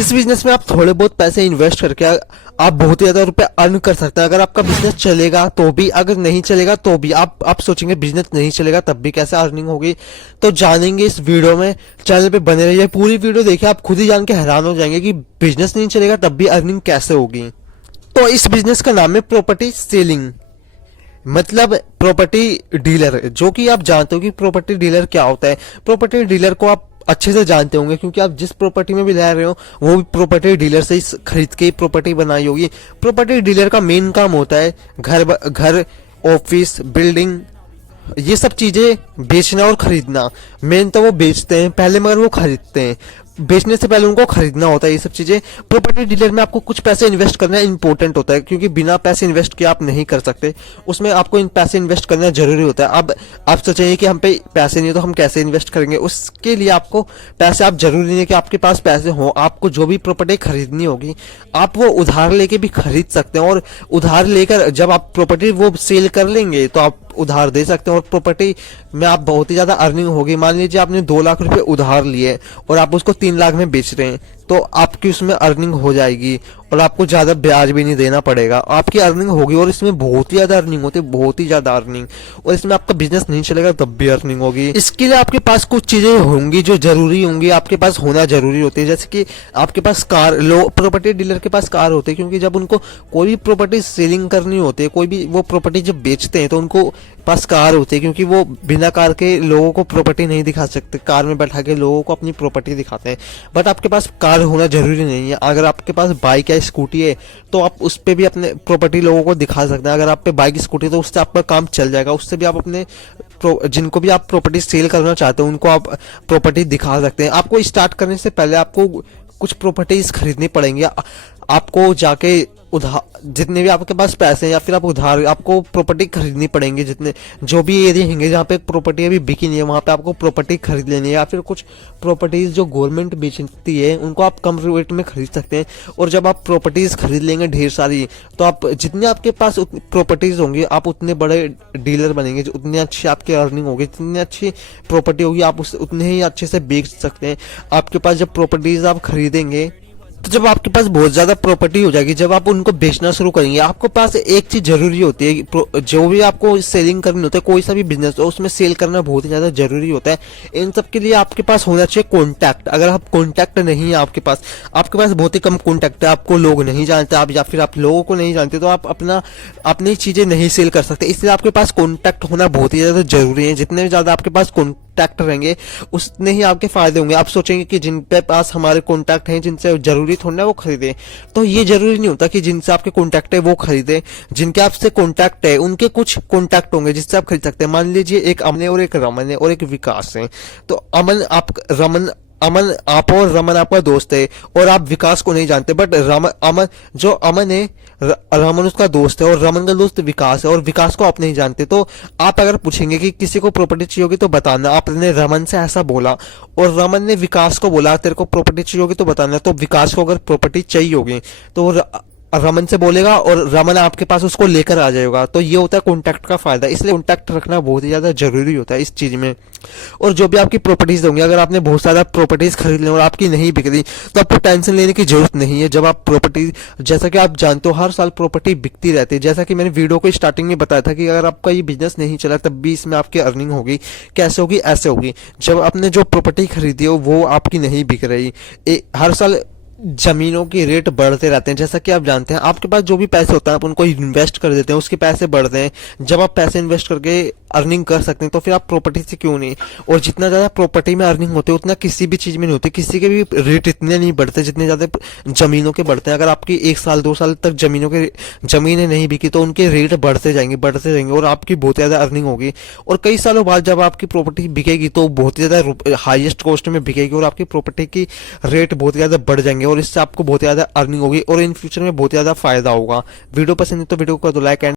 इस बिजनेस में आप थोड़े बहुत पैसे इन्वेस्ट करके आप बहुत ही ज्यादा रुपए अर्न कर सकते हैं। अगर आपका बिजनेस चलेगा तो भी, अगर नहीं चलेगा तो भी। आप सोचेंगे बिजनेस नहीं चलेगा तब भी कैसे अर्निंग होगी, तो जानेंगे इस वीडियो में। चैनल पे बने रहिए, पूरी वीडियो देखिए, आप खुद ही जान के हैरान हो जाएंगे कि बिजनेस नहीं चलेगा तब भी अर्निंग कैसे होगी। तो इस बिजनेस का नाम है प्रॉपर्टी सेलिंग, मतलब प्रॉपर्टी डीलर। जो कि आप जानते हो कि प्रॉपर्टी डीलर क्या होता है। प्रॉपर्टी डीलर को आप अच्छे से जानते होंगे, क्योंकि आप जिस प्रॉपर्टी में भी रह रहे हो वो भी प्रॉपर्टी डीलर से ही खरीद के प्रॉपर्टी बनाई होगी। प्रॉपर्टी डीलर का मेन काम होता है घर, ऑफिस, बिल्डिंग, ये सब चीजें बेचना और खरीदना। मेन तो वो बेचते हैं पहले, मगर वो खरीदते हैं। बेचने से पहले उनको खरीदना होता है ये सब चीजें। प्रॉपर्टी डीलर में आपको कुछ पैसे इन्वेस्ट करना इंपॉर्टेंट होता है, क्योंकि बिना पैसे इन्वेस्ट किए आप नहीं कर सकते। उसमें आपको इन पैसे इन्वेस्ट करना जरूरी होता है। अब आप सोचेंगे कि हम पे पैसे नहीं है तो हम कैसे इन्वेस्ट करेंगे। उसके लिए आपको पैसे, आप जरूरी नहीं है कि आपके पास पैसे हो। आपको जो भी प्रॉपर्टी खरीदनी होगी आप वो उधार लेके भी खरीद सकते हैं, और उधार लेकर जब आप प्रॉपर्टी वो सेल कर लेंगे तो आप उधार दे सकते हैं, और प्रॉपर्टी में आप बहुत ही ज्यादा अर्निंग होगी। मान लीजिए आपने 2 लाख रुपए उधार लिए और आप उसको 3 लाख में बेच रहे हैं, तो आपकी उसमें अर्निंग हो जाएगी और आपको ज्यादा ब्याज भी नहीं देना पड़ेगा, आपकी अर्निंग होगी। और इसमें बहुत ही ज्यादा अर्निंग होती है, बहुत ही ज्यादा अर्निंग। और इसमें आपका बिजनेस नहीं चलेगा तब भी अर्निंग होगी। इसके लिए आपके पास कुछ चीजें होंगी जो जरूरी होंगी, आपके पास होना जरूरी होती है। जैसे कि आपके पास कार, प्रॉपर्टी डीलर के पास कार होती है, क्योंकि जब उनको कोई भी प्रॉपर्टी सेलिंग करनी होती है, कोई भी वो प्रॉपर्टी जब बेचते हैं तो उनको पास कार होती है, क्योंकि वो बिना कार के लोगों को प्रॉपर्टी नहीं दिखा सकते। कार में बैठा के लोगों को अपनी प्रॉपर्टी दिखाते हैं। बट आपके पास कार होना जरूरी नहीं है। अगर आपके पास बाइक या स्कूटी है तो आप उस पे भी अपने प्रॉपर्टी लोगों को दिखा सकते हैं। अगर आप पे बाइक स्कूटी तो उससे आपका काम चल जाएगा, उससे भी आप अपने जिनको भी आप प्रॉपर्टी सेल करना चाहते हो उनको आप प्रॉपर्टी दिखा सकते हैं। आपको स्टार्ट करने से पहले आपको कुछ प्रॉपर्टीज खरीदनी पड़ेंगी। आपको जाके उधार, जितने भी आपके पास पैसे हैं या फिर आप उधार, आपको प्रॉपर्टी खरीदनी पड़ेंगे। जितने जो भी एरिया होंगे जहाँ पे प्रॉपर्टी अभी बिकी नहीं है वहाँ पे आपको प्रॉपर्टी खरीद लेनी है। या फिर कुछ प्रॉपर्टीज जो गवर्नमेंट बेचती है उनको आप कम रेट में खरीद सकते हैं। और जब आप प्रॉपर्टीज खरीद लेंगे ढेर सारी, तो आप जितने आपके पास प्रॉपर्टीज होंगी आप उतने बड़े डीलर बनेंगे, उतनी अच्छी आपकी अर्निंग होगी, जितनी अच्छी प्रॉपर्टी होगी आप उतने ही अच्छे से बेच सकते हैं। आपके पास जब प्रॉपर्टीज आप खरीदेंगे तो जब आपके पास बहुत ज्यादा प्रॉपर्टी हो जाएगी, जब आप उनको बेचना शुरू करेंगे, आपके पास एक चीज जरूरी होती है। जो भी आपको सेलिंग करनी होती है, कोई सा भी बिजनेस हो उसमें सेल करना बहुत ही ज्यादा जरूरी होता है। इन सब के लिए आपके पास होना चाहिए कॉन्टैक्ट। अगर आप कॉन्टैक्ट नहीं है आपके पास बहुत ही कम कॉन्टैक्ट है, आपको लोग नहीं जानते, आप या फिर आप लोगों को नहीं जानते, तो आप अपनी चीजें नहीं सेल कर सकते। इसलिए आपके पास कॉन्टैक्ट होना बहुत ही ज्यादा जरूरी है। जितने ज्यादा आपके पास कॉन्टैक्ट रहेंगे उतने ही आपके फायदे होंगे। आप सोचेंगे कि जिन पे पास हमारे कॉन्टैक्ट हैं, जिनसे जरूरी थोड़ा ना वो खरीदे, तो ये जरूरी नहीं होता कि जिनसे आपके कॉन्टैक्ट है वो खरीदे। जिनके आपसे कॉन्टैक्ट है उनके कुछ कॉन्टैक्ट होंगे जिससे आप खरीद सकते हैं। मान लीजिए एक अमन है और एक रमन है और एक विकास है। तो अमन आप और रमन आपका दोस्त है और आप विकास को नहीं जानते, बट अमन है, रमन उसका दोस्त है और रमन का दोस्त विकास है, और विकास को आप नहीं जानते। तो आप अगर पूछेंगे कि किसी को प्रॉपर्टी चाहिए होगी तो बताना, आपने रमन से ऐसा बोला और रमन ने विकास को बोला तेरे को प्रॉपर्टी चाहिए होगी तो बताना। तो विकास को अगर प्रॉपर्टी चाहिए होगी तो रमन से बोलेगा और रमन आपके पास उसको लेकर आ जाएगा। तो ये होता है कॉन्टैक्ट का फायदा। इसलिए कॉन्टैक्ट रखना बहुत ही ज्यादा जरूरी होता है इस चीज में। और जो भी आपकी प्रॉपर्टीज होंगी, अगर आपने बहुत सारा प्रॉपर्टीज खरीद ली और आपकी नहीं बिक रही तो आपको टेंशन लेने की जरूरत नहीं है। जब आप प्रॉपर्टी, जैसा कि आप जानते हो हर साल प्रॉपर्टी बिकती रहती है। जैसा कि मैंने वीडियो को स्टार्टिंग में बताया था कि अगर आपका ये बिजनेस नहीं चला तब भी इसमें आपकी अर्निंग होगी। कैसे होगी? ऐसे होगी, जब आपने जो प्रॉपर्टी खरीदी हो वो आपकी नहीं बिक रही, हर साल जमीनों की रेट बढ़ते रहते हैं। जैसा कि आप जानते हैं आपके पास जो भी पैसे होते हैं आप उनको इन्वेस्ट कर देते हैं, उसके पैसे बढ़ते हैं। जब आप पैसे इन्वेस्ट करके अर्निंग कर सकते हैं तो फिर आप प्रॉपर्टी से क्यों नहीं। और जितना ज्यादा प्रॉपर्टी में अर्निंग होती है उतना किसी भी चीज में नहीं होती। किसी के भी रेट इतने नहीं बढ़ते जितने ज्यादा जमीनों के बढ़ते हैं। अगर आपकी 1 साल 2 साल तक जमीनें नहीं बिकी तो उनके रेट बढ़ते जाएंगे और आपकी बहुत ज्यादा अर्निंग होगी। और कई सालों बाद जब आपकी प्रॉपर्टी बिकेगी तो बहुत ज्यादा हाईएस्ट कॉस्ट में बिकेगी और आपकी प्रॉपर्टी की रेट बहुत ज्यादा बढ़ जाएंगे और इससे आपको बहुत ज्यादा अर्निंग होगी और इन फ्यूचर में बहुत ज्यादा फायदा होगा। वीडियो पसंद है तो वीडियो को दो लाइक एंड